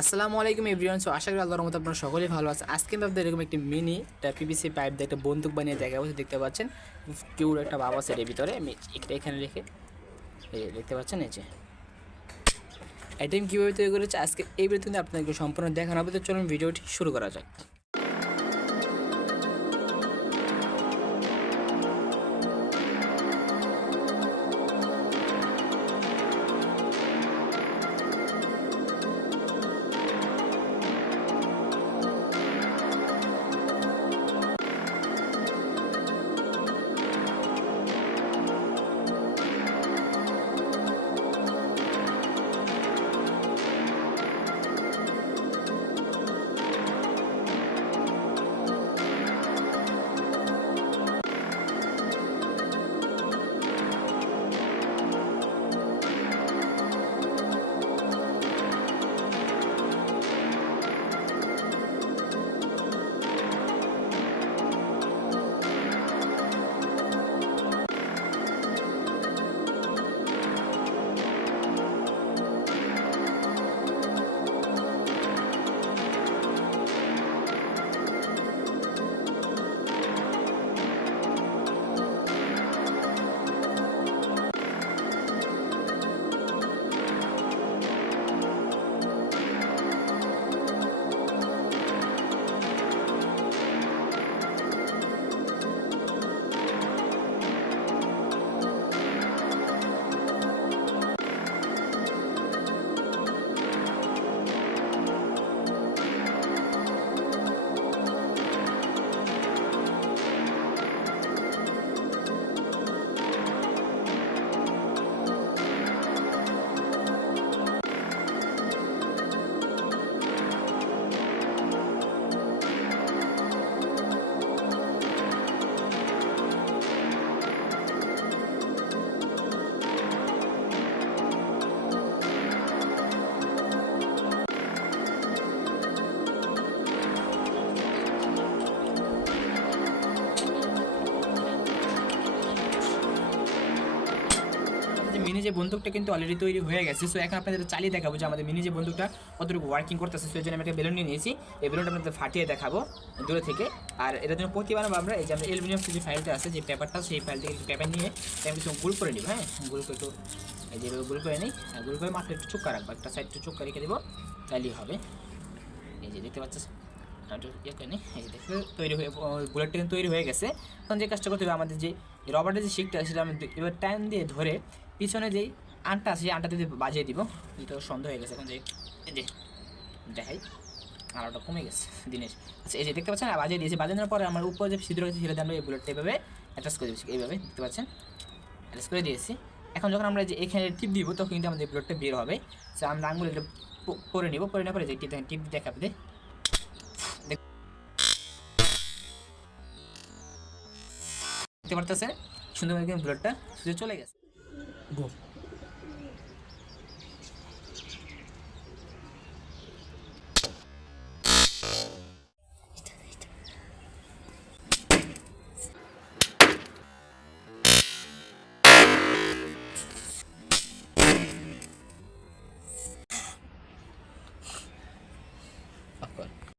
আসসালামু আলাইকুম everyone. So আশা করি আল্লাহর রহমতে আপনারা সকলেই ভালো আছেন। আজকে আমি আপনাদের এরকম একটি মিনি পিভিসি পাইপ দিয়ে একটা বন্দুক বানিয়ে দেখাবো। দেখতে পাচ্ছেন কিউর একটা ভাব আছে এর ভিতরে। আমি এটা এখানে রেখে দেখতে পাচ্ছেন এই যে এটা আমি কীভাবে তৈরি করেছি আজকে এই ভিডিওতে আপনাদেরকে সম্পূর্ণ দেখানো হবে। তো চলুন ভিডিওটি শুরু করা যাক। মিনি যে বন্দুকটা কিন্তু অলরেডি তৈরি হয়ে গেছে। সো এখন আপনাদের চালিয়ে দেখাবো যে আমাদের মিনি যে বন্দুকটা কতটুকু ওয়ার্কিং করতেছে। সেই জন্য আমি একটা বেলুন নিয়ে নিয়েছি। এই বেলুনটা আপনাদের ফাটিয়ে দেখাবো দূরে থেকে। আর এটার জন্য প্রতি বানাবো আমরা এই যে আমরা অ্যালুমিনিয়াম যে ফাইলটা আছে, যে পেপারটা, সেই ফাইল থেকে একটু পেপার নিয়ে আমি কিছু গুল করে নিব। হ্যাঁ, গুল করে একটু এই যে গুল করে নিই। গুল করে মাত্র একটু চোক্কা রাখবো, একটা সাইড একটু চোক্কা রেখে দেবো, তাইলেই হবে। এই যে দেখতে পাচ্ছেন এই যে দেখতে তৈরি হয়ে বুলেটটা কিন্তু তৈরি হয়ে গেছে। তখন যে কাজটা করতে হবে, আমাদের যে রবারের যে শিকটা সেটা আমি এবার টাইম দিয়ে ধরে পিছনে যেই আনটা আছে সেই আনটাতে বাজিয়ে দিব। তো সন্দেহ হয়ে গেছে এখন, যে এই যে দেখাই আলোটা কমে গেছে দিনের। আচ্ছা, এই যে দেখতে পাচ্ছেন বাজিয়ে দিয়েছি। বাজানোর পরে আমার উপরে যে ছিদ্র আছে সেটা আমরা এই বুলেটটা এইভাবে অ্যাটাচ করে দিয়েছি। এইভাবে দেখতে পাচ্ছেন অ্যাটাচ করে দিয়েছি। এখন যখন আমরা যে এখানে টিপ দিব তখন কিন্তু আমাদের বুলেটটা বের হবে। সো আমরা আঙুলটা পরে নিব, পরে নেওয়ার পরে যে টিপ দেখাবে দেখতে পারতেছেন সুন্দরভাবে বুলেটটা চলে গেছে।